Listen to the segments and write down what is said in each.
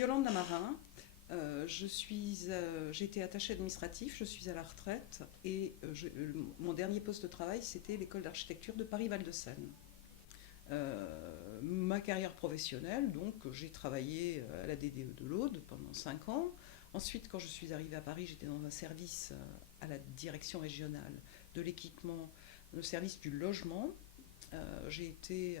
Yolande Lamarin. J'ai été attachée administratif, je suis à la retraite et mon dernier poste de travail c'était l'école d'architecture de Paris-Val-de-Seine. Ma carrière professionnelle, donc j'ai travaillé à la DDE de l'Aude pendant 5 ans. Ensuite, quand je suis arrivée à Paris, j'étais dans un service à la direction régionale de l'équipement, le service du logement. J'ai été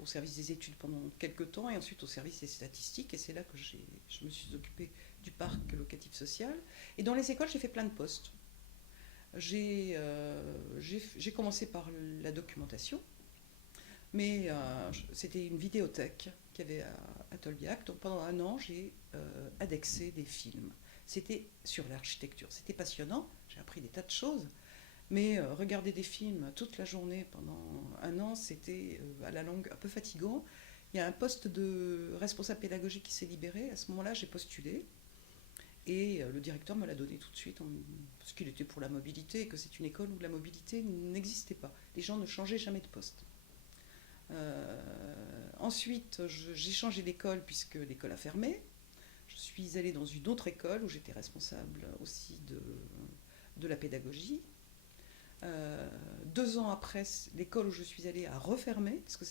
au service des études pendant quelques temps et ensuite au service des statistiques. Et c'est là que je me suis occupée du parc locatif social. Et dans les écoles, j'ai fait plein de postes. J'ai commencé par la documentation, mais c'était une vidéothèque qu'il y avait à Tolbiac. Donc pendant un an, j'ai indexé des films. C'était sur l'architecture. C'était passionnant. J'ai appris des tas de choses. Mais regarder des films toute la journée pendant un an, c'était à la longue un peu fatigant. Il y a un poste de responsable pédagogique qui s'est libéré. À ce moment-là, j'ai postulé. Et le directeur me l'a donné tout de suite, parce qu'il était pour la mobilité, et que c'est une école où la mobilité n'existait pas. Les gens ne changeaient jamais de poste. Ensuite, j'ai changé d'école puisque l'école a fermé. Je suis allée dans une autre école où j'étais responsable aussi de la pédagogie. 2 ans après, l'école où je suis allée a refermé, parce que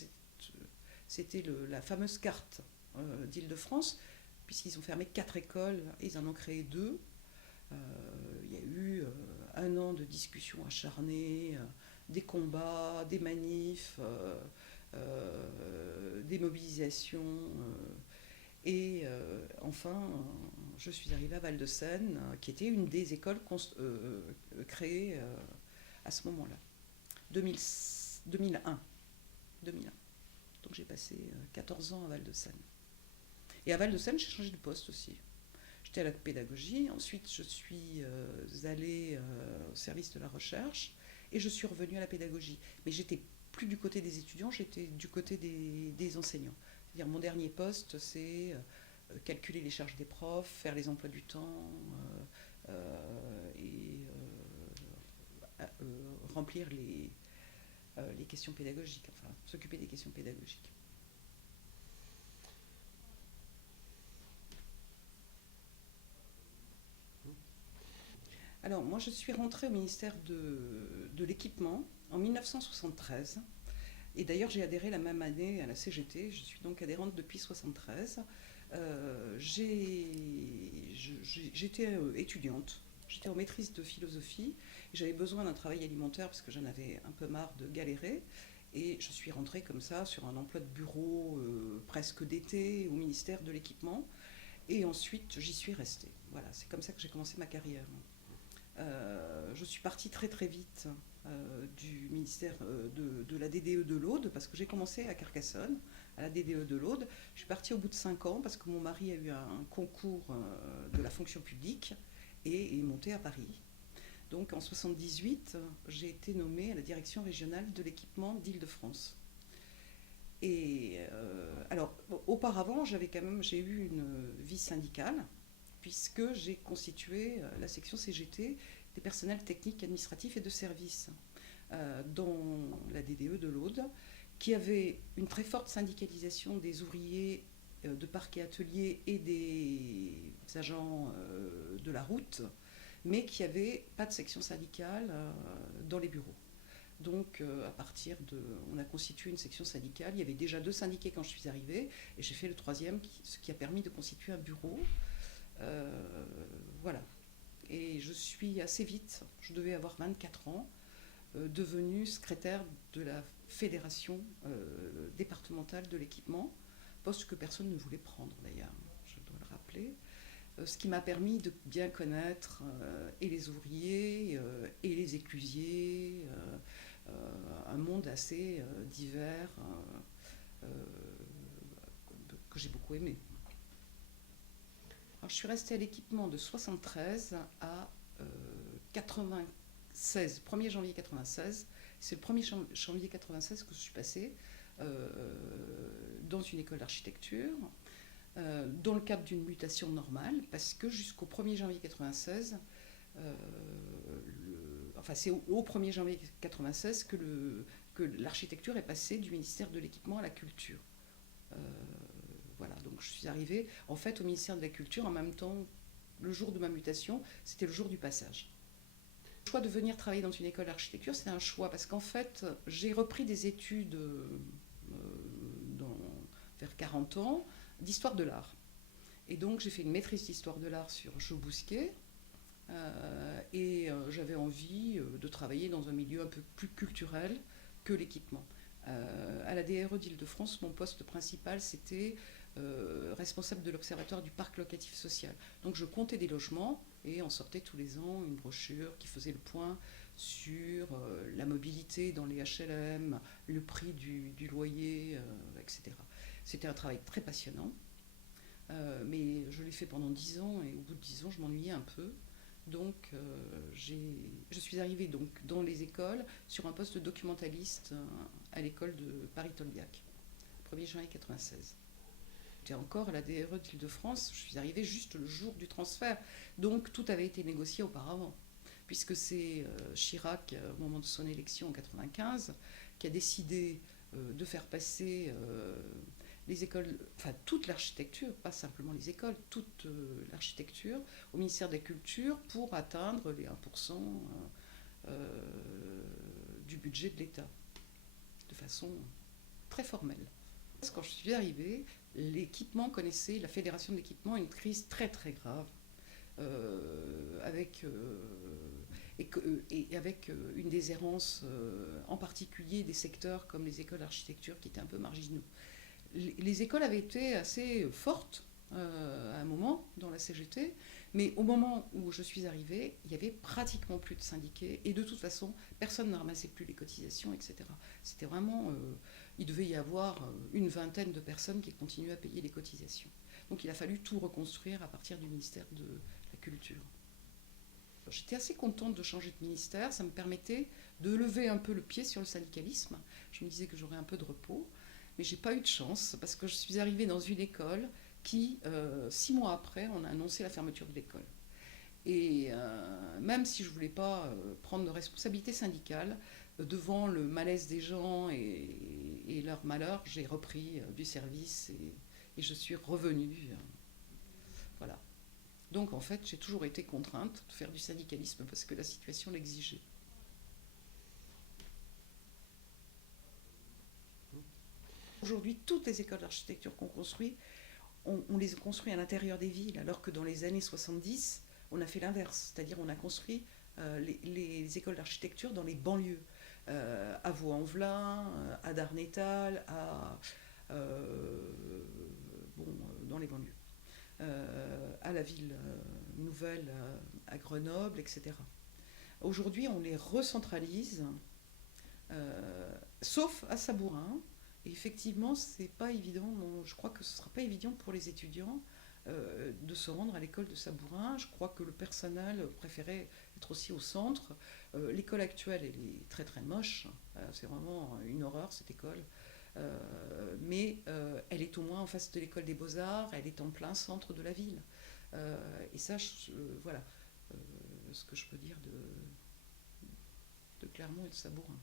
c'était la fameuse carte d'Île-de-France, puisqu'ils ont fermé 4 écoles et ils en ont créé 2. Il y a eu un an de discussions acharnées, des combats, des manifs, des mobilisations. Et enfin, je suis arrivée à Val-de-Seine, qui était une des écoles créées à ce moment-là, 2001. 2001. Donc j'ai passé 14 ans à Val-de-Seine. Et à Val-de-Seine, j'ai changé de poste aussi. J'étais à la pédagogie, ensuite je suis allée au service de la recherche et je suis revenue à la pédagogie. Mais j'étais plus du côté des étudiants, j'étais du côté des enseignants. C'est-à-dire mon dernier poste, c'est calculer les charges des profs, faire les emplois du temps et remplir les questions pédagogiques, enfin s'occuper des questions pédagogiques. Alors moi je suis rentrée au ministère de l'équipement en 1973 et d'ailleurs j'ai adhéré la même année à la CGT, je suis donc adhérente depuis 1973. J'étais étudiante, j'étais en maîtrise de philosophie, j'avais besoin d'un travail alimentaire parce que j'en avais un peu marre de galérer et je suis rentrée comme ça sur un emploi de bureau presque d'été au ministère de l'équipement et ensuite j'y suis restée. Voilà, c'est comme ça que j'ai commencé ma carrière. Je suis partie très très vite du ministère de la DDE de l'Aude parce que j'ai commencé à Carcassonne, à la DDE de l'Aude. Je suis partie au bout de 5 ans parce que mon mari a eu un concours de la fonction publique et est monté à Paris. Donc en 78, j'ai été nommée à la direction régionale de l'équipement d'Île-de-France. Et alors, auparavant, j'ai eu une vie syndicale puisque j'ai constitué la section CGT des personnels techniques, administratifs et de services dans la DDE de l'Aude, qui avait une très forte syndicalisation des ouvriers de parcs et ateliers et des agents de la route, mais qui n'avait pas de section syndicale dans les bureaux. Donc, on a constitué une section syndicale. Il y avait déjà 2 syndiqués quand je suis arrivée, et j'ai fait le 3e, ce qui a permis de constituer un bureau. Voilà. Et je suis assez vite, je devais avoir 24 ans, devenue secrétaire de la fédération départementale de l'équipement, poste que personne ne voulait prendre d'ailleurs, je dois le rappeler. Ce qui m'a permis de bien connaître et les ouvriers et les éclusiers, un monde assez divers que j'ai beaucoup aimé. Alors, je suis restée à l'équipement de 73 à 96, 1er janvier 96. C'est le 1er janvier 96 que je suis passée dans une école d'architecture, dans le cadre d'une mutation normale, parce que jusqu'au 1er janvier 96, c'est au 1er janvier 96 que l'architecture est passée du ministère de l'équipement à la culture. Voilà, donc Donc je suis arrivée en fait au ministère de la Culture en même temps, le jour de ma mutation, c'était le jour du passage. Le choix de venir travailler dans une école d'architecture, c'était un choix parce qu'en fait, j'ai repris des études dans, vers 40 ans d'histoire de l'art. Et donc j'ai fait une maîtrise d'histoire de l'art sur Jo Bousquet. J'avais envie de travailler dans un milieu un peu plus culturel que l'équipement. À la DRE d'Île-de-France, mon poste principal, c'était responsable de l'Observatoire du parc locatif social. Donc je comptais des logements et on sortait tous les ans une brochure qui faisait le point sur la mobilité dans les HLM, le prix du loyer, etc. C'était un travail très passionnant, mais je l'ai fait pendant 10 ans et au bout de 10 ans, je m'ennuyais un peu. Donc, je suis arrivée donc, dans les écoles sur un poste de documentaliste à l'école de Paris-Tolbiac, 1er janvier 1996. J'étais encore à la DRE d'Île-de-France, je suis arrivée juste le jour du transfert. Donc, tout avait été négocié auparavant, puisque c'est Chirac, au moment de son élection en 1995, qui a décidé de faire passer les écoles, enfin toute l'architecture, pas simplement les écoles, toute l'architecture au ministère de la Culture pour atteindre les 1% du budget de l'État, de façon très formelle. Quand je suis arrivée, l'équipement connaissait, la fédération de l'équipement, une crise très très grave, avec une déshérence en particulier des secteurs comme les écoles d'architecture qui étaient un peu marginaux. Les écoles avaient été assez fortes à un moment dans la CGT, mais au moment où je suis arrivée, il n'y avait pratiquement plus de syndiqués et de toute façon, personne ne ramassait plus les cotisations, etc. C'était vraiment... il devait y avoir une vingtaine de personnes qui continuaient à payer les cotisations. Donc il a fallu tout reconstruire à partir du ministère de la Culture. J'étais assez contente de changer de ministère, ça me permettait de lever un peu le pied sur le syndicalisme. Je me disais que j'aurais un peu de repos. Mais j'ai pas eu de chance parce que je suis arrivée dans une école qui, 6 mois après, on a annoncé la fermeture de l'école. Et même si je voulais pas prendre de responsabilité syndicale, devant le malaise des gens et leur malheur, j'ai repris du service et je suis revenue. Voilà. Donc en fait, j'ai toujours été contrainte de faire du syndicalisme parce que la situation l'exigeait. Aujourd'hui, toutes les écoles d'architecture qu'on construit, on les construit à l'intérieur des villes, alors que dans les années 70, on a fait l'inverse, c'est-à-dire on a construit les écoles d'architecture dans les banlieues, à Vaux-en-Velin, à Darnétal, dans les banlieues, à la ville nouvelle, à Grenoble, etc. Aujourd'hui, on les recentralise, sauf à Sabourin. Et effectivement, c'est pas évident. Je crois que ce sera pas évident pour les étudiants de se rendre à l'école de Sabourin. Je crois que le personnel préférait être aussi au centre. L'école actuelle, elle est très très moche. C'est vraiment une horreur cette école. Mais elle est au moins en face de l'école des Beaux-Arts. Elle est en plein centre de la ville. Et ça, voilà ce que je peux dire de Clermont et de Sabourin.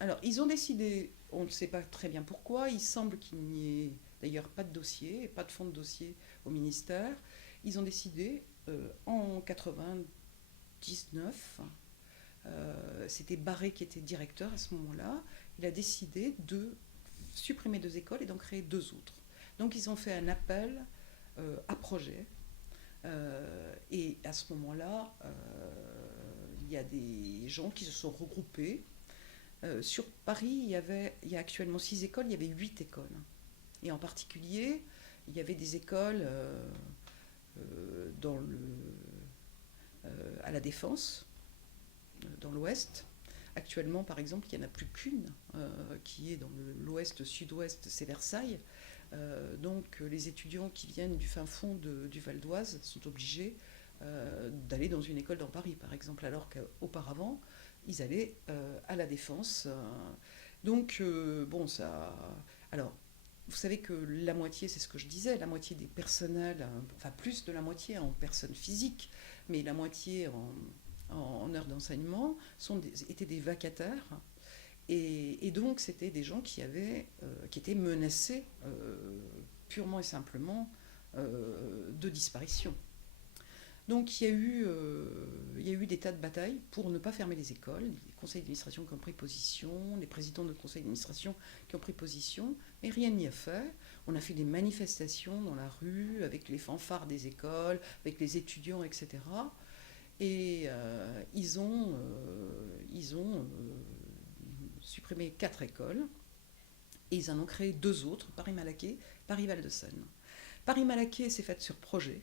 Alors, ils ont décidé, on ne sait pas très bien pourquoi, il semble qu'il n'y ait d'ailleurs pas de dossier, pas de fond de dossier au ministère. Ils ont décidé en 99, c'était Barré qui était directeur à ce moment-là, il a décidé de supprimer 2 écoles et d'en créer 2 autres. Donc ils ont fait un appel à projet. Et à ce moment-là, il y a des gens qui se sont regroupés. Sur Paris, il y a actuellement 6 écoles, il y avait 8 écoles. Et en particulier, il y avait des écoles à la Défense, dans l'Ouest. Actuellement, par exemple, il n'y en a plus qu'une qui est dans l'Ouest-Sud-Ouest, c'est Versailles. Donc les étudiants qui viennent du fin fond du Val d'Oise sont obligés d'aller dans une école dans Paris, par exemple, alors qu'auparavant, ils allaient à la Défense. Donc, ça... Alors, vous savez que la moitié, c'est ce que je disais, la moitié des personnels, enfin plus de la moitié en personnes physiques, mais la moitié en heures d'enseignement, étaient des vacataires. Et donc, c'était des gens qui étaient menacés purement et simplement de disparition. Donc il y a eu des tas de batailles pour ne pas fermer les écoles, les conseils d'administration qui ont pris position, les présidents de conseils d'administration qui ont pris position, mais rien n'y a fait. On a fait des manifestations dans la rue avec les fanfares des écoles, avec les étudiants, etc. Et ils ont supprimé 4 écoles et ils en ont créé 2 autres, Paris-Malaquais, Paris-Val-de-Seine. Paris-Malaquais s'est faite sur projet.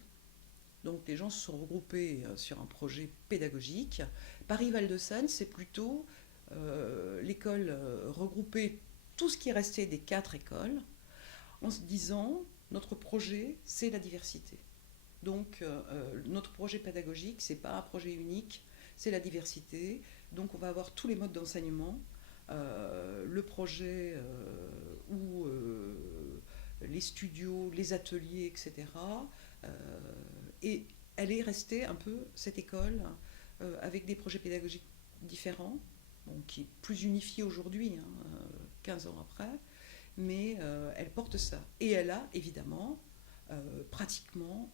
Donc les gens se sont regroupés sur un projet pédagogique. Paris-Val-de-Seine, c'est plutôt l'école regroupée, tout ce qui restait des 4 écoles, en se disant, notre projet, c'est la diversité. Donc notre projet pédagogique, c'est pas un projet unique, c'est la diversité. Donc on va avoir tous les modes d'enseignement, le projet où les studios, les ateliers, etc. Et elle est restée un peu, cette école, avec des projets pédagogiques différents, bon, qui est plus unifié aujourd'hui, 15 ans après, mais elle porte ça. Et elle a évidemment pratiquement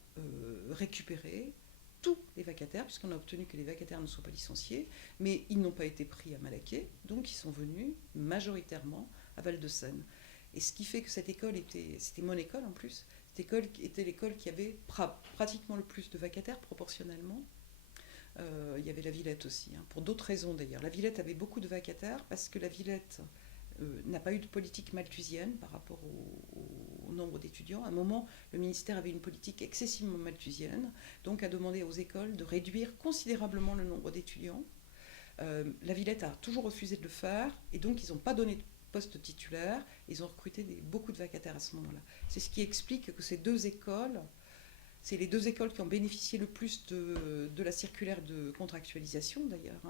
récupéré tous les vacataires, puisqu'on a obtenu que les vacataires ne soient pas licenciés, mais ils n'ont pas été pris à Malaquais, donc ils sont venus majoritairement à Val-de-Seine. Et ce qui fait que cette école c'était mon école en plus, cette école était l'école qui avait pratiquement le plus de vacataires proportionnellement. Il y avait la Villette aussi, pour d'autres raisons d'ailleurs. La Villette avait beaucoup de vacataires parce que la Villette n'a pas eu de politique malthusienne par rapport au nombre d'étudiants. À un moment, le ministère avait une politique excessivement malthusienne, donc a demandé aux écoles de réduire considérablement le nombre d'étudiants. La Villette a toujours refusé de le faire, et donc ils n'ont pas donné de poste titulaire, ils ont recruté beaucoup de vacataires à ce moment-là. C'est ce qui explique que ces 2 écoles, c'est les 2 écoles qui ont bénéficié le plus de la circulaire de contractualisation d'ailleurs.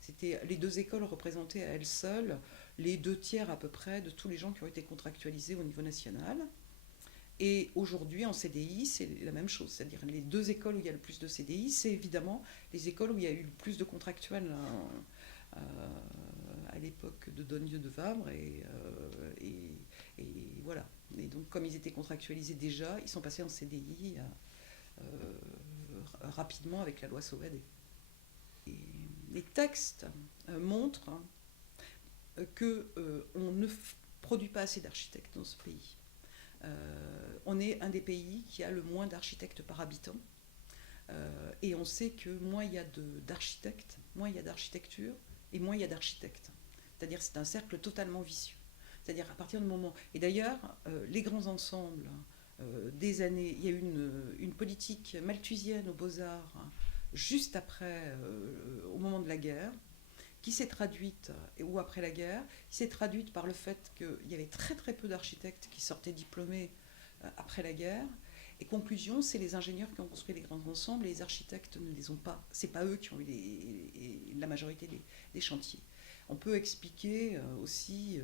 C'était, les 2 écoles représentaient à elles seules les 2/3 à peu près de tous les gens qui ont été contractualisés au niveau national. Et aujourd'hui, en CDI, c'est la même chose. C'est-à-dire les 2 écoles où il y a le plus de CDI, c'est évidemment les écoles où il y a eu le plus de contractuels à l'époque de Donnedieu de Vabre. Et voilà. Et donc, comme ils étaient contractualisés déjà, ils sont passés en CDI rapidement avec la loi Sauvadet. Et les textes montrent qu'on ne produit pas assez d'architectes dans ce pays. On est un des pays qui a le moins d'architectes par habitant. Et on sait que moins il y a d'architectes, moins il y a d'architecture, et moins il y a d'architectes. C'est-à-dire que c'est un cercle totalement vicieux. C'est-à-dire à partir du moment... Et d'ailleurs, les grands ensembles des années... Il y a eu une politique malthusienne aux Beaux-Arts juste après, au moment de la guerre, qui s'est traduite, ou après la guerre, qui s'est traduite par le fait qu'il y avait très très peu d'architectes qui sortaient diplômés après la guerre. Et conclusion, c'est les ingénieurs qui ont construit les grands ensembles et les architectes ne les ont pas. C'est pas eux qui ont eu la majorité des chantiers. On peut expliquer aussi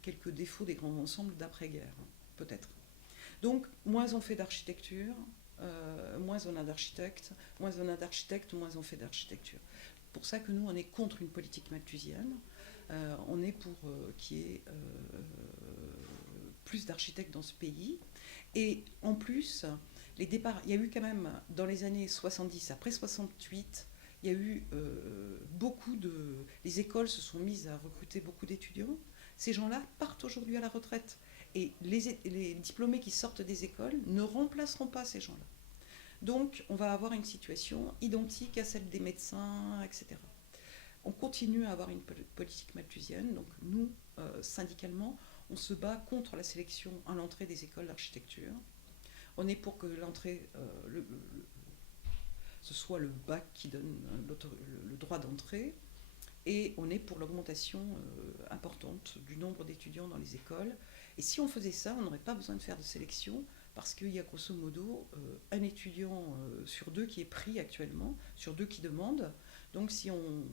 quelques défauts des grands ensembles d'après-guerre, peut-être. Donc, moins on fait d'architecture, moins on a d'architectes, moins on a d'architectes, moins on fait d'architecture. C'est pour ça que nous, on est contre une politique malthusienne. On est pour qu'il y ait plus d'architectes dans ce pays. Et en plus, les départs, il y a eu quand même, dans les années 70, après 68, il y a eu les écoles se sont mises à recruter beaucoup d'étudiants. Ces gens-là partent aujourd'hui à la retraite. Et les diplômés qui sortent des écoles ne remplaceront pas ces gens-là. Donc, on va avoir une situation identique à celle des médecins, etc. On continue à avoir une politique malthusienne. Donc, nous, syndicalement, on se bat contre la sélection à l'entrée des écoles d'architecture. On est pour que l'entrée, ce soit le bac qui donne le droit d'entrée. Et on est pour l'augmentation importante du nombre d'étudiants dans les écoles. Et si on faisait ça, on n'aurait pas besoin de faire de sélection, parce qu'il y a grosso modo un étudiant sur 2 qui est pris actuellement, sur 2 qui demandent. Donc si on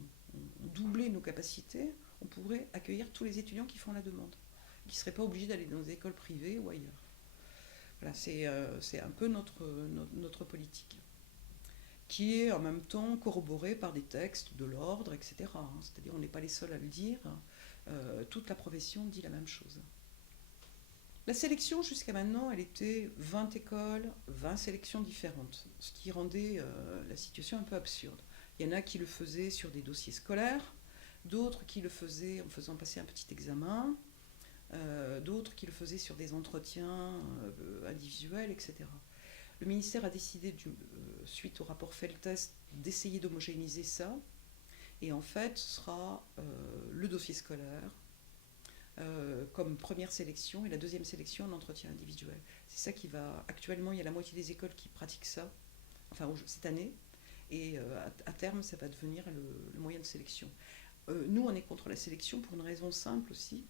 doublait nos capacités, on pourrait accueillir tous les étudiants qui font la demande, qui ne seraient pas obligés d'aller dans des écoles privées ou ailleurs. Voilà, c'est un peu notre politique, qui est en même temps corroborée par des textes de l'ordre, etc. C'est-à-dire on n'est pas les seuls à le dire, toute la profession dit la même chose. La sélection, jusqu'à maintenant, elle était 20 écoles, 20 sélections différentes, ce qui rendait la situation un peu absurde. Il y en a qui le faisaient sur des dossiers scolaires, d'autres qui le faisaient en faisant passer un petit examen, d'autres qui le faisaient sur des entretiens individuels, etc. Le ministère a décidé, suite au rapport Feltest, d'essayer d'homogénéiser ça. Et en fait, ce sera le dossier scolaire comme première sélection et la deuxième sélection en entretien individuel. C'est ça qui va. Actuellement, il y a la moitié des écoles qui pratiquent ça, enfin cette année, et à terme, ça va devenir le moyen de sélection. Nous, on est contre la sélection pour une raison simple aussi,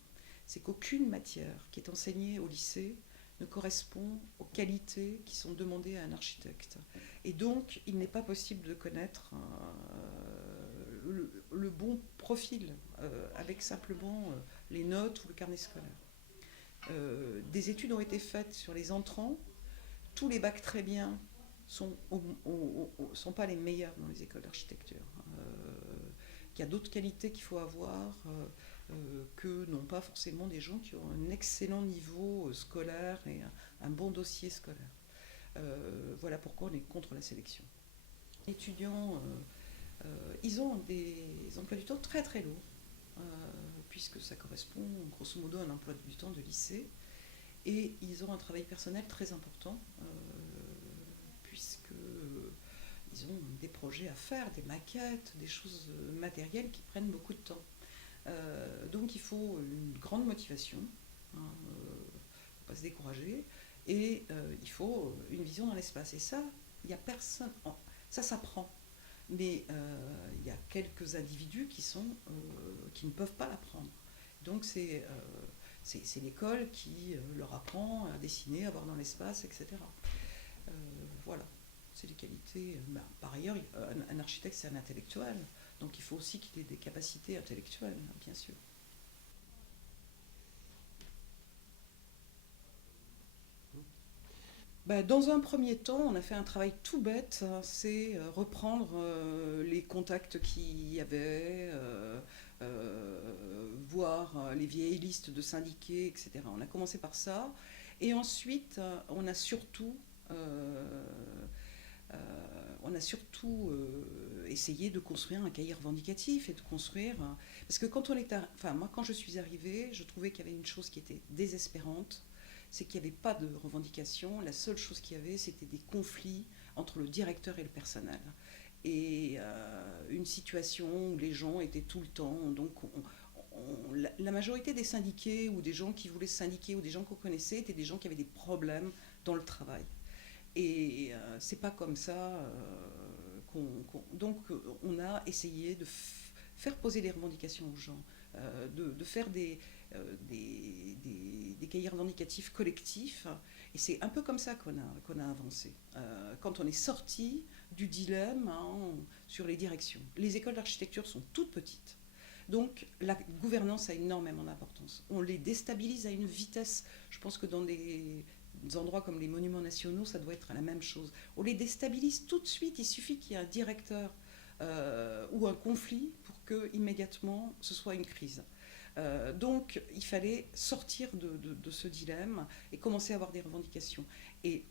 c'est qu'aucune matière qui est enseignée au lycée ne correspond aux qualités qui sont demandées à un architecte. Et donc, il n'est pas possible de connaître le bon profil avec simplement les notes ou le carnet scolaire. Des études ont été faites sur les entrants. Tous les bacs très bien sont pas les meilleurs dans les écoles d'architecture. Il y a d'autres qualités qu'il faut avoir que n'ont pas forcément des gens qui ont un excellent niveau scolaire et un bon dossier scolaire. Voilà pourquoi on est contre la sélection. Les étudiants, ils ont des emplois du temps très très lourds, euh, puisque ça correspond grosso modo à un emploi du temps de lycée, et ils ont un travail personnel très important, puisque ils ont des projets à faire, des maquettes, des choses matérielles qui prennent beaucoup de temps. Donc il faut une grande motivation, hein, faut pas se décourager, et il faut une vision dans l'espace. Et ça, il y a personne, ça s'apprend. Mais il y a quelques individus qui ne peuvent pas l'apprendre. Donc c'est l'école qui leur apprend à dessiner, à voir dans l'espace, etc. Voilà, c'est les qualités. Par ailleurs, un architecte, c'est un intellectuel. Donc il faut aussi qu'il ait des capacités intellectuelles, bien sûr. Dans un premier temps, on a fait un travail tout bête, hein, c'est reprendre les contacts qu'il y avait, voir les vieilles listes de syndiqués, etc. On a commencé par ça, et ensuite on a surtout, euh, euh, essayé de construire un cahier revendicatif et de construire, parce que enfin moi quand je suis arrivée, je trouvais qu'il y avait une chose qui était désespérante, c'est qu'il n'y avait pas de revendication. La seule chose qu'il y avait, c'était des conflits entre le directeur et le personnel. Et une situation où les gens étaient tout le temps. Donc, la majorité des syndiqués ou des gens qui voulaient se syndiquer ou des gens qu'on connaissait étaient des gens qui avaient des problèmes dans le travail. Et c'est pas comme ça donc on a essayé de faire poser les revendications aux gens, de faire des cahiers revendicatifs collectifs. Et c'est un peu comme ça qu'on a avancé. Quand on est sorti du dilemme sur les directions. Les écoles d'architecture sont toutes petites. Donc la gouvernance a énormément d'importance. On les déstabilise à une vitesse. Je pense que dans des endroits comme les monuments nationaux, ça doit être la même chose. On les déstabilise tout de suite. Il suffit qu'il y ait un directeur ou un conflit pour que immédiatement ce soit une crise. Donc il fallait sortir de ce dilemme et commencer à avoir des revendications. Et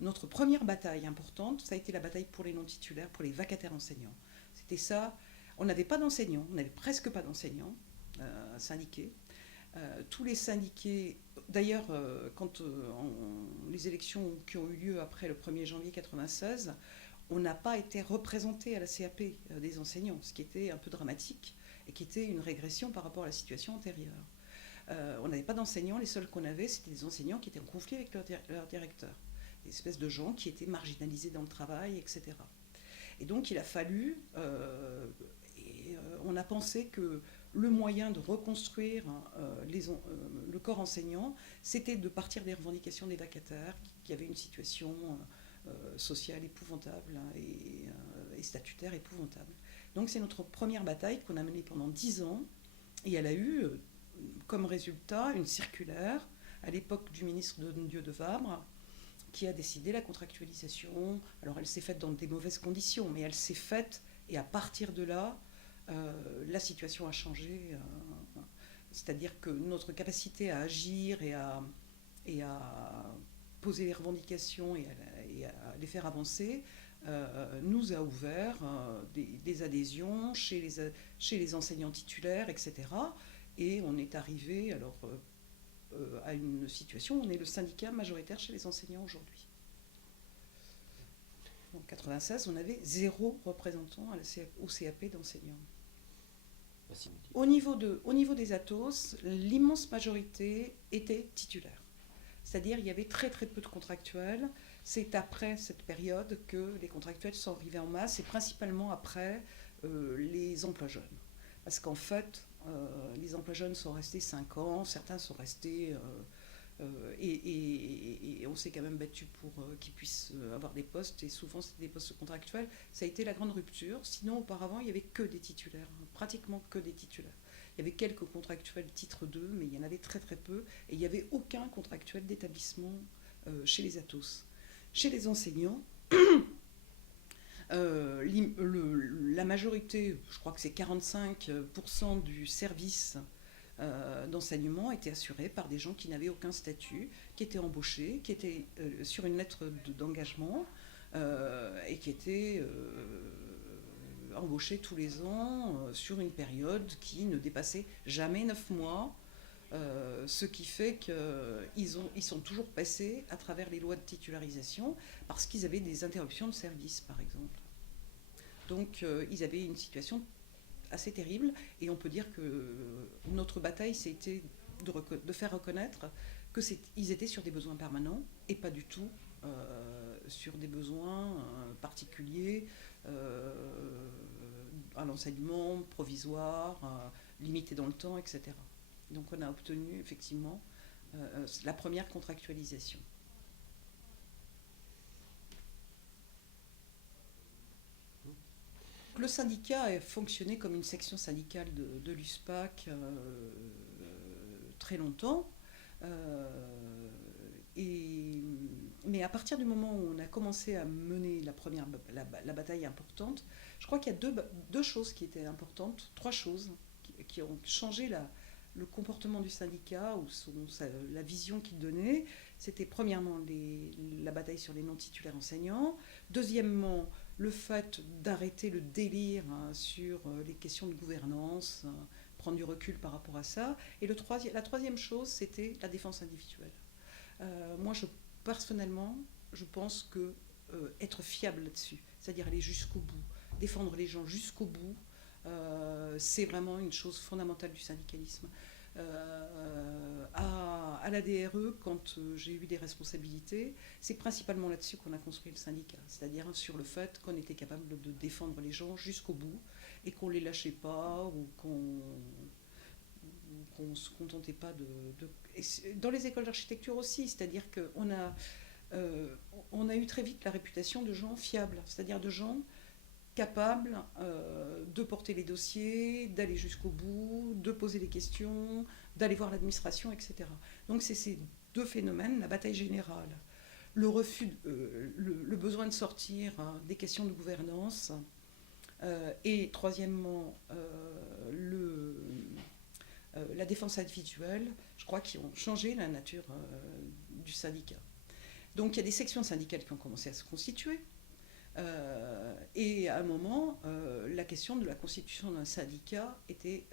notre première bataille importante, ça a été la bataille pour les non-titulaires, pour les vacataires enseignants. C'était ça. On n'avait pas d'enseignants, on n'avait presque pas d'enseignants syndiqués. Tous les syndiqués, d'ailleurs, quand les élections qui ont eu lieu après le 1er janvier 1996, on n'a pas été représenté à la CAP des enseignants, ce qui était un peu dramatique et qui était une régression par rapport à la situation antérieure. On n'avait pas d'enseignants, les seuls qu'on avait, c'était des enseignants qui étaient en conflit avec leur directeur, des espèces de gens qui étaient marginalisés dans le travail, etc. Et donc il a fallu, on a pensé que le moyen de reconstruire le corps enseignant, c'était de partir des revendications des vacataires qui avaient une situation sociale épouvantable et statutaire épouvantable. Donc c'est notre première bataille qu'on a menée pendant 10 ans, et elle a eu comme résultat une circulaire à l'époque du ministre Dieu de Vabre qui a décidé la contractualisation. Alors elle s'est faite dans des mauvaises conditions, mais elle s'est faite, et à partir de là, la situation a changé. C'est-à-dire que notre capacité à agir et à et à poser les revendications et à les faire avancer, nous a ouvert des adhésions chez les enseignants titulaires, etc. Et on est arrivé alors à une situation où on est le syndicat majoritaire chez les enseignants aujourd'hui. En 1996, on avait 0 représentant au CAP d'enseignants. Au niveau des Athos, l'immense majorité était titulaire. C'est-à-dire il y avait très très peu de contractuels. C'est après cette période que les contractuels sont arrivés en masse, et principalement après les emplois jeunes. Parce qu'en fait, les emplois jeunes sont restés 5 ans, certains sont restés... et on s'est quand même battu pour qu'ils puissent avoir des postes, et souvent c'était des postes contractuels. Ça a été la grande rupture. Sinon, auparavant, il n'y avait que des titulaires, pratiquement que des titulaires. Il y avait quelques contractuels titre 2, mais il y en avait très très peu, et il n'y avait aucun contractuel d'établissement chez les Athos. Chez les enseignants, la majorité, je crois que c'est 45% du service d'enseignement était assuré par des gens qui n'avaient aucun statut, qui étaient embauchés, qui étaient sur une lettre d'engagement et qui étaient embauchés tous les ans sur une période qui ne dépassait jamais 9 mois. Ce qui fait qu'ils sont toujours passés à travers les lois de titularisation parce qu'ils avaient des interruptions de service, par exemple. Donc ils avaient une situation assez terrible, et on peut dire que notre bataille, c'était de faire reconnaître qu'ils étaient sur des besoins permanents et pas du tout sur des besoins particuliers à l'enseignement provisoire, limité dans le temps, etc. Donc on a obtenu effectivement la première contractualisation. Le syndicat a fonctionné comme une section syndicale de l'USPAC très longtemps. Mais à partir du moment où on a commencé à mener la bataille importante, je crois qu'il y a deux choses qui étaient importantes, 3 choses qui ont changé le comportement du syndicat ou la vision qu'il donnait. C'était premièrement la bataille sur les non-titulaires enseignants. Deuxièmement, le fait d'arrêter le délire sur les questions de gouvernance, prendre du recul par rapport à ça. Et la troisième chose, c'était la défense individuelle. Moi, personnellement, je pense que être fiable là-dessus, c'est-à-dire aller jusqu'au bout, défendre les gens jusqu'au bout, c'est vraiment une chose fondamentale du syndicalisme. À la DRE, quand j'ai eu des responsabilités, c'est principalement là-dessus qu'on a construit le syndicat, c'est-à-dire sur le fait qu'on était capable de défendre les gens jusqu'au bout et qu'on ne les lâchait pas ou qu'on ne se contentait pas dans les écoles d'architecture aussi, c'est-à-dire qu'on a eu très vite la réputation de gens fiables, c'est-à-dire de gens capables de porter les dossiers, d'aller jusqu'au bout, de poser des questions, d'aller voir l'administration, etc. Donc c'est ces 2 phénomènes, la bataille générale, le refus, le besoin de sortir des questions de gouvernance, et troisièmement la défense individuelle, je crois, qui ont changé la nature du syndicat. Donc il y a des sections syndicales qui ont commencé à se constituer. Et à un moment, la question de la constitution d'un syndicat est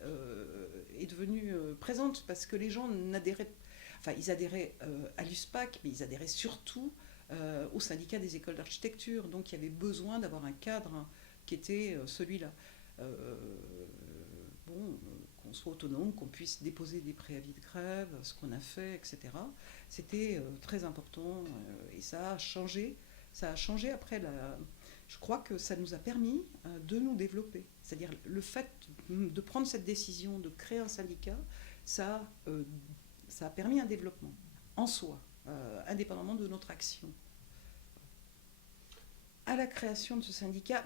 devenue présente parce que les gens ils adhéraient à l'USPAC, mais ils adhéraient surtout au syndicat des écoles d'architecture. Donc il y avait besoin d'avoir un cadre qui était celui-là. Qu'on soit autonome, qu'on puisse déposer des préavis de grève, ce qu'on a fait, etc. C'était très important et ça a changé. Ça a changé après je crois que ça nous a permis de nous développer. C'est-à-dire le fait de prendre cette décision de créer un syndicat, ça a permis un développement en soi, indépendamment de notre action. À la création de ce syndicat,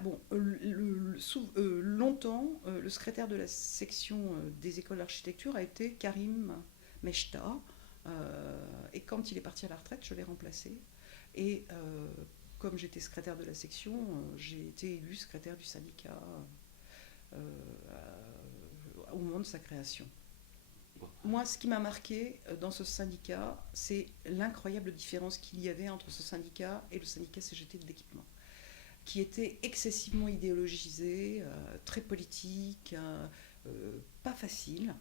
longtemps, le secrétaire de la section des écoles d'architecture a été Karim Mechta, et quand il est parti à la retraite, je l'ai remplacé. Et comme j'étais secrétaire de la section, j'ai été élue secrétaire du syndicat au moment de sa création. Moi, ce qui m'a marqué dans ce syndicat, c'est l'incroyable différence qu'il y avait entre ce syndicat et le syndicat CGT de l'équipement, qui était excessivement idéologisé, très politique, pas facile.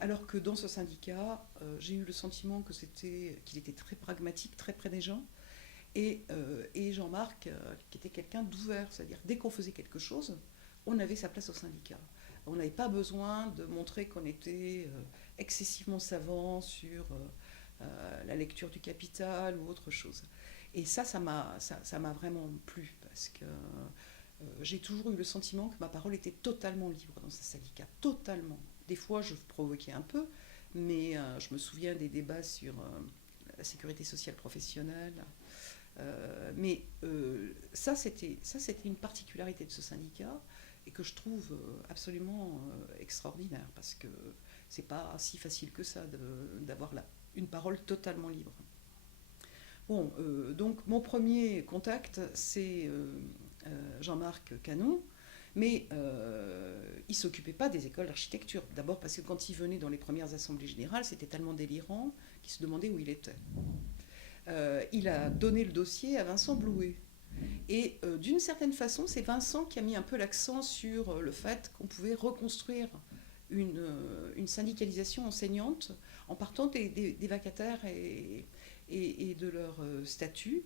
Alors que dans ce syndicat, j'ai eu le sentiment qu'il était très pragmatique, très près des gens. Et Jean-Marc, qui était quelqu'un d'ouvert, c'est-à-dire dès qu'on faisait quelque chose, on avait sa place au syndicat. On n'avait pas besoin de montrer qu'on était excessivement savant sur la lecture du Capital ou autre chose. Et ça m'a vraiment plu parce que j'ai toujours eu le sentiment que ma parole était totalement libre dans ce syndicat, totalement. Des fois, je provoquais un peu, mais je me souviens des débats sur la sécurité sociale professionnelle. Mais ça, c'était une particularité de ce syndicat et que je trouve absolument extraordinaire parce que c'est pas si facile que ça d'avoir une parole totalement libre. Bon, donc mon premier contact, c'est Jean-Marc Canon, mais il ne s'occupait pas des écoles d'architecture. D'abord parce que quand il venait dans les premières assemblées générales, c'était tellement délirant qu'il se demandait où il était. Il a donné le dossier à Vincent Blouet. Et d'une certaine façon, c'est Vincent qui a mis un peu l'accent sur le fait qu'on pouvait reconstruire une syndicalisation enseignante en partant des vacataires et de leur statut.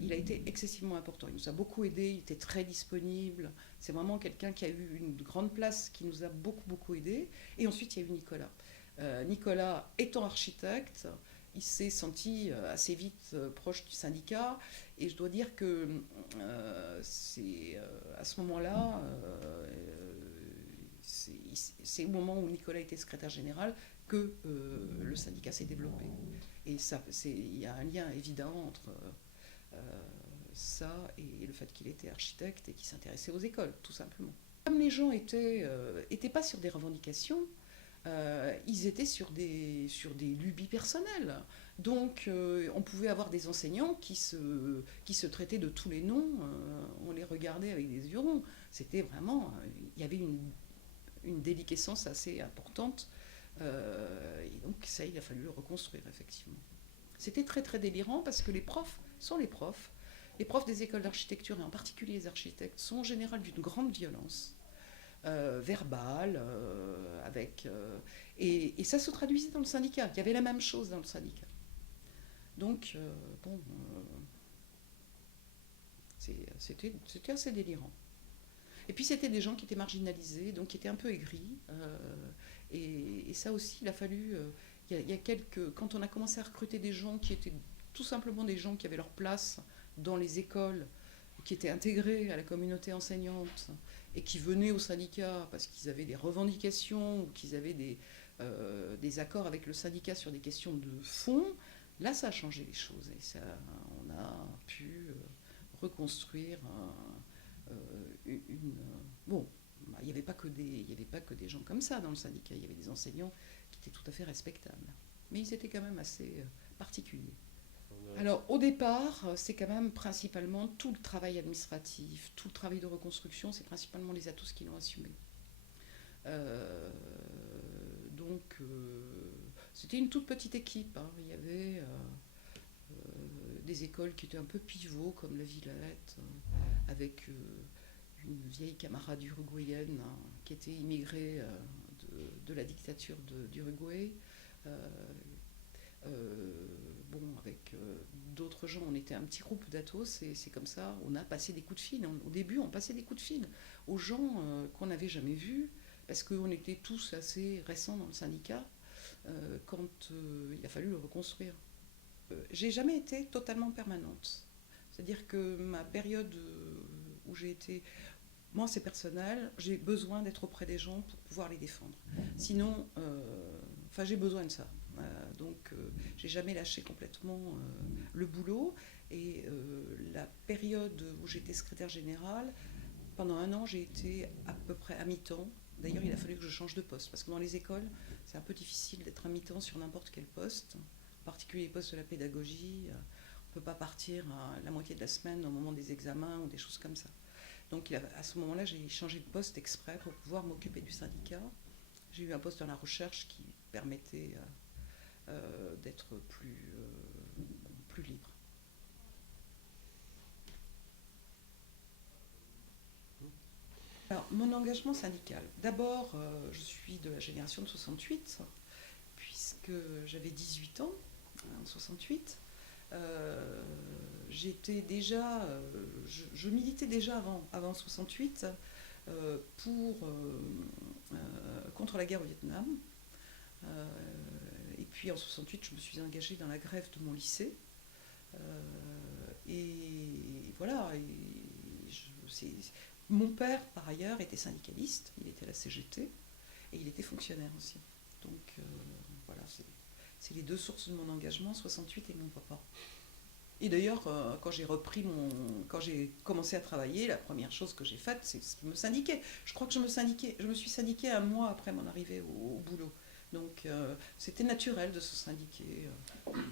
Il a été excessivement important. Il nous a beaucoup aidés, il était très disponible. C'est vraiment quelqu'un qui a eu une grande place, qui nous a beaucoup, beaucoup aidés. Et ensuite, il y a eu Nicolas. Nicolas, étant architecte, il s'est senti assez vite proche du syndicat. Et je dois dire que c'est à ce moment-là, c'est au moment où Nicolas était secrétaire général que le syndicat s'est développé. Et il y a un lien évident entre euh, ça et le fait qu'il était architecte et qu'il s'intéressait aux écoles, tout simplement. Comme les gens étaient pas sur des revendications, ils étaient sur des lubies personnelles. Donc, on pouvait avoir des enseignants qui se traitaient de tous les noms, on les regardait avec des yeux ronds. C'était vraiment. Il y avait une déliquescence assez importante, et donc, ça, il a fallu le reconstruire, effectivement. C'était très, très délirant parce que les profs sont les profs. Les profs des écoles d'architecture, et en particulier les architectes, sont en général d'une grande violence verbale, et ça se traduisait dans le syndicat. Il y avait la même chose dans le syndicat. Donc, bon, c'était assez délirant. Et puis, c'était des gens qui étaient marginalisés, donc qui étaient un peu aigris. Et ça aussi, il a fallu. Il y a quand on a commencé à recruter des gens qui étaient tout simplement des gens qui avaient leur place dans les écoles, qui étaient intégrés à la communauté enseignante et qui venaient au syndicat parce qu'ils avaient des revendications ou qu'ils avaient des accords avec le syndicat sur des questions de fond, là ça a changé les choses et ça, on a pu reconstruire une. Bon, il n'y avait pas que des gens comme ça dans le syndicat, il y avait des enseignants qui étaient tout à fait respectables. Mais ils étaient quand même assez particuliers. Alors au départ, c'est quand même principalement tout le travail administratif, tout le travail de reconstruction, c'est principalement les Atos qui l'ont assumé. Euh, donc c'était une toute petite équipe, hein. Il y avait des écoles qui étaient un peu pivots comme la Villette, avec une vieille camarade uruguayenne hein, qui était immigrée de la dictature d'Uruguay. Euh, bon, avec d'autres gens, on était un petit groupe d'Atos et c'est comme ça, on a passé des coups de fil. Au début, on passait des coups de fil aux gens qu'on n'avait jamais vus parce qu'on était tous assez récents dans le syndicat quand il a fallu le reconstruire. J'ai jamais été totalement permanente. C'est-à-dire que ma période où j'ai été. Moi, c'est personnel, j'ai besoin d'être auprès des gens pour pouvoir les défendre. Sinon, enfin, j'ai besoin de ça. Donc, j'ai jamais lâché complètement le boulot. Et la période où j'étais secrétaire générale, pendant un an, j'ai été à peu près à mi-temps. D'ailleurs, il a fallu que je change de poste, parce que dans les écoles, c'est un peu difficile d'être à mi-temps sur n'importe quel poste, en particulier les postes de la pédagogie. On ne peut pas partir à la moitié de la semaine au moment des examens ou des choses comme ça. Donc à ce moment-là, j'ai changé de poste exprès pour pouvoir m'occuper du syndicat. J'ai eu un poste dans la recherche qui permettait d'être plus libre. Alors, mon engagement syndical. D'abord, je suis de la génération de 68, puisque j'avais 18 ans en 68. J'étais déjà, je militais déjà avant 68 contre la guerre au Vietnam. Et puis en 68, je me suis engagée dans la grève de mon lycée. Et voilà. Mon père, par ailleurs, était syndicaliste. Il était à la CGT et il était fonctionnaire aussi. Donc voilà, c'est les deux sources de mon engagement, 68 et mon papa. Et d'ailleurs, quand j'ai commencé à travailler, la première chose que j'ai faite, c'est me syndiquer. Je crois que je me suis syndiquée un mois après mon arrivée au boulot. Donc c'était naturel de se syndiquer.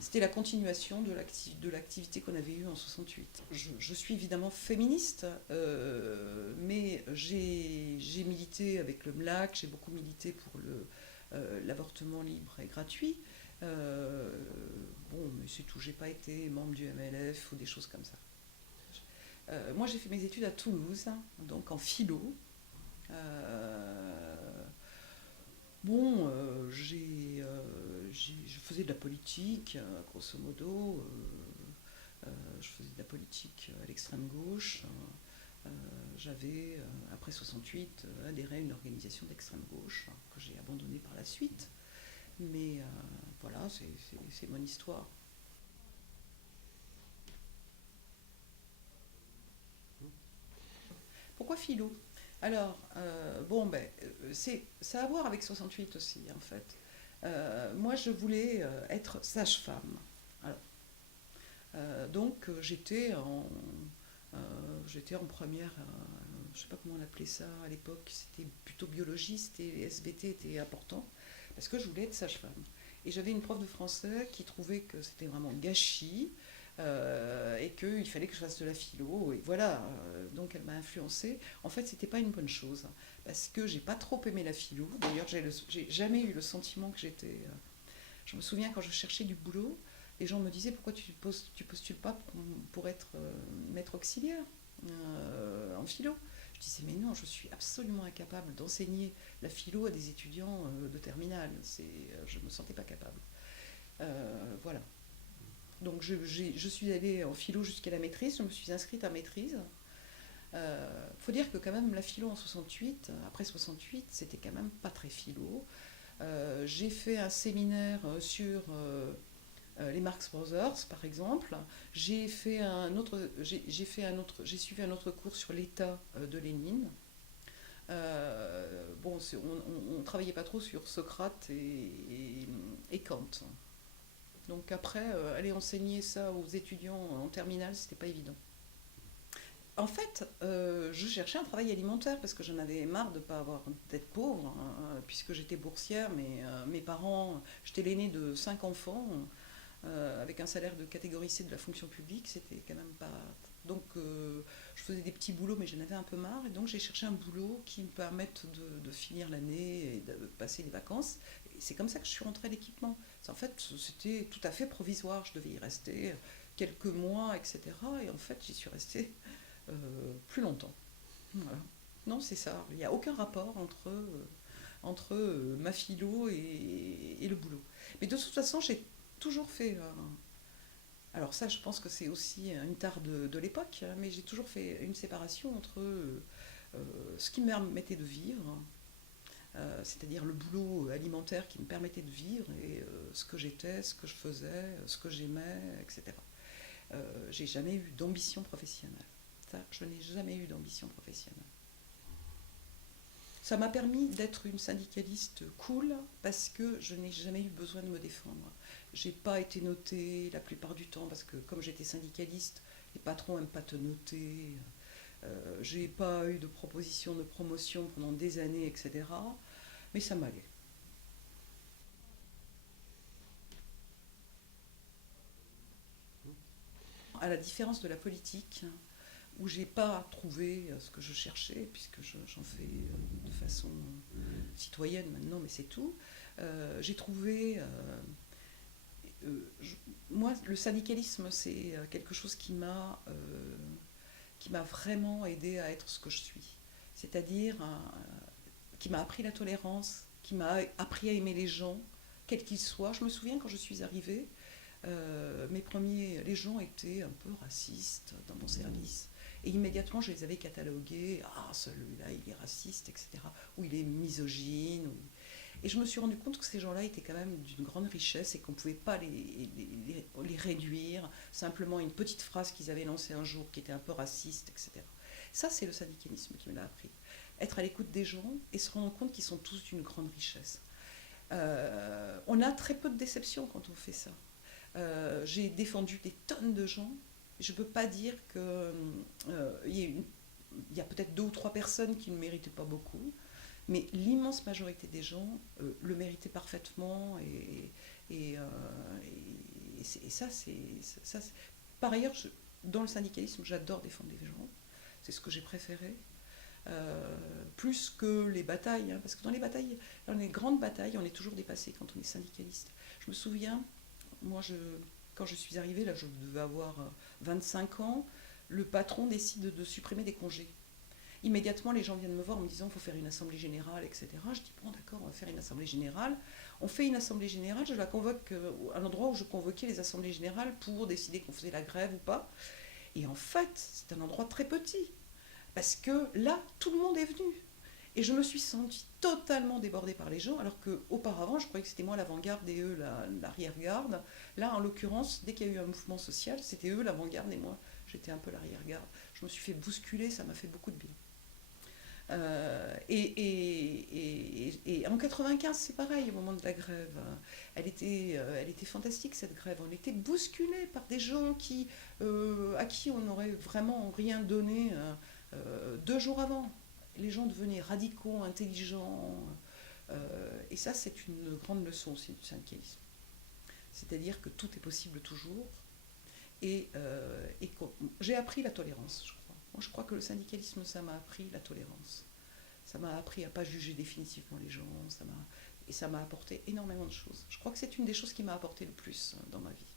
C'était la continuation de l'activité qu'on avait eue en 68. Je suis évidemment féministe, mais j'ai milité avec le MLAC, j'ai beaucoup milité pour l'avortement libre et gratuit. Bon, mais c'est tout, j'ai pas été membre du MLF ou des choses comme ça. Moi, j'ai fait mes études à Toulouse, donc en philo. Euh, bon, je faisais de la politique, grosso modo. Je faisais de la politique à l'extrême gauche. J'avais, après 68, adhéré à une organisation d'extrême gauche que j'ai abandonnée par la suite. Mais voilà, c'est mon histoire. Pourquoi philo? Alors, bon, ben, ça a à voir avec 68 aussi, en fait. Moi, je voulais être sage-femme. Alors, donc, j'étais en première, je ne sais pas comment on appelait ça à l'époque, c'était plutôt biologiste et SVT était important, parce que je voulais être sage-femme. Et j'avais une prof de français qui trouvait que c'était vraiment gâchis, et qu'il fallait que je fasse de la philo, et voilà, donc elle m'a influencée. En fait, c'était pas une bonne chose, parce que j'ai pas trop aimé la philo. D'ailleurs, j'ai jamais eu le sentiment que j'étais. Je me souviens quand je cherchais du boulot, les gens me disaient pourquoi tu postules pas pour être maître auxiliaire en philo. Je disais mais non, je suis absolument incapable d'enseigner la philo à des étudiants de terminale. Je ne me sentais pas capable. Voilà. Donc je suis allée en philo jusqu'à la maîtrise, je me suis inscrite à maîtrise. Faut dire que quand même la philo en 68, après 68, c'était quand même pas très philo. J'ai fait un séminaire sur les Marx Brothers, par exemple. J'ai suivi un autre cours sur l'état de Lénine. Bon, on ne travaillait pas trop sur Socrate et Kant. Donc après, aller enseigner ça aux étudiants en terminale, c'était pas évident. En fait, je cherchais un travail alimentaire parce que j'en avais marre de pas d'être pauvre, hein, puisque j'étais boursière, mais mes parents, j'étais l'aînée de 5 enfants, avec un salaire de catégorie C de la fonction publique, c'était quand même pas. Donc je faisais des petits boulots, mais j'en avais un peu marre, et donc j'ai cherché un boulot qui me permette de finir l'année et de passer les vacances. Et c'est comme ça que je suis rentrée à l'équipement. En fait, c'était tout à fait provisoire, je devais y rester quelques mois, etc. Et en fait, j'y suis restée plus longtemps. Voilà. Non, c'est ça. Il n'y a aucun rapport entre ma philo et le boulot. Mais de toute façon, j'ai toujours fait. Alors ça, je pense que c'est aussi une tare de l'époque, hein, mais j'ai toujours fait une séparation entre ce qui me permettait de vivre, c'est-à-dire le boulot alimentaire qui me permettait de vivre, et ce que j'étais, ce que je faisais, ce que j'aimais, etc. J'ai jamais eu d'ambition professionnelle. Ça, je n'ai jamais eu d'ambition professionnelle. Ça m'a permis d'être une syndicaliste cool parce que je n'ai jamais eu besoin de me défendre. J'ai pas été notée la plupart du temps parce que comme j'étais syndicaliste, les patrons n'aiment pas te noter. J'ai pas eu de proposition de promotion pendant des années, etc. Mais ça m'allait. À la différence de la politique, où j'ai pas trouvé ce que je cherchais, puisque j'en fais de façon citoyenne maintenant, mais c'est tout. J'ai trouvé moi, le syndicalisme, c'est quelque chose qui m'a vraiment aidé à être ce que je suis. C'est-à-dire qui m'a appris la tolérance, qui m'a appris à aimer les gens, quels qu'ils soient. Je me souviens quand je suis arrivée, les gens étaient un peu racistes dans mon service. Et immédiatement, je les avais catalogués. Ah, celui-là, il est raciste, etc. Ou il est misogyne. Et je me suis rendu compte que ces gens-là étaient quand même d'une grande richesse et qu'on ne pouvait pas les réduire simplement à une petite phrase qu'ils avaient lancée un jour qui était un peu raciste, etc. Ça, c'est le syndicalisme qui me l'a appris. Être à l'écoute des gens et se rendre compte qu'ils sont tous d'une grande richesse. On a très peu de déception quand on fait ça. J'ai défendu des tonnes de gens. Je ne peux pas dire il y a peut-être 2 ou 3 personnes qui ne méritaient pas beaucoup, mais l'immense majorité des gens le méritaient parfaitement. Et ça, c'est. Par ailleurs, dans le syndicalisme, j'adore défendre les gens. C'est ce que j'ai préféré. Plus que les batailles, hein, parce que dans les grandes batailles, on est toujours dépassé quand on est syndicaliste. Je me souviens, moi, quand je suis arrivée, là, je devais avoir 25 ans, le patron décide de supprimer des congés. Immédiatement, les gens viennent me voir en me disant qu'il faut faire une assemblée générale, etc. Je dis bon, d'accord, on va faire une assemblée générale. On fait une assemblée générale, je la convoque à l'endroit où je convoquais les assemblées générales pour décider qu'on faisait la grève ou pas. Et en fait, c'est un endroit très petit. Parce que là, tout le monde est venu. Et je me suis sentie totalement débordée par les gens, alors qu'auparavant, je croyais que c'était moi l'avant-garde et eux l'arrière-garde. Là, en l'occurrence, dès qu'il y a eu un mouvement social, c'était eux l'avant-garde et moi, j'étais un peu l'arrière-garde. Je me suis fait bousculer, ça m'a fait beaucoup de bien. Et en 95, c'est pareil, au moment de la grève. Elle était fantastique, cette grève. On était bousculés par des gens à qui on n'aurait vraiment rien donné 2 jours avant. Les gens devenaient radicaux, intelligents. Et ça, c'est une grande leçon aussi du syndicalisme. C'est-à-dire que tout est possible toujours. Et j'ai appris la tolérance, je crois. Moi, je crois que le syndicalisme, ça m'a appris la tolérance. Ça m'a appris à ne pas juger définitivement les gens. Et ça m'a apporté énormément de choses. Je crois que c'est une des choses qui m'a apporté le plus dans ma vie.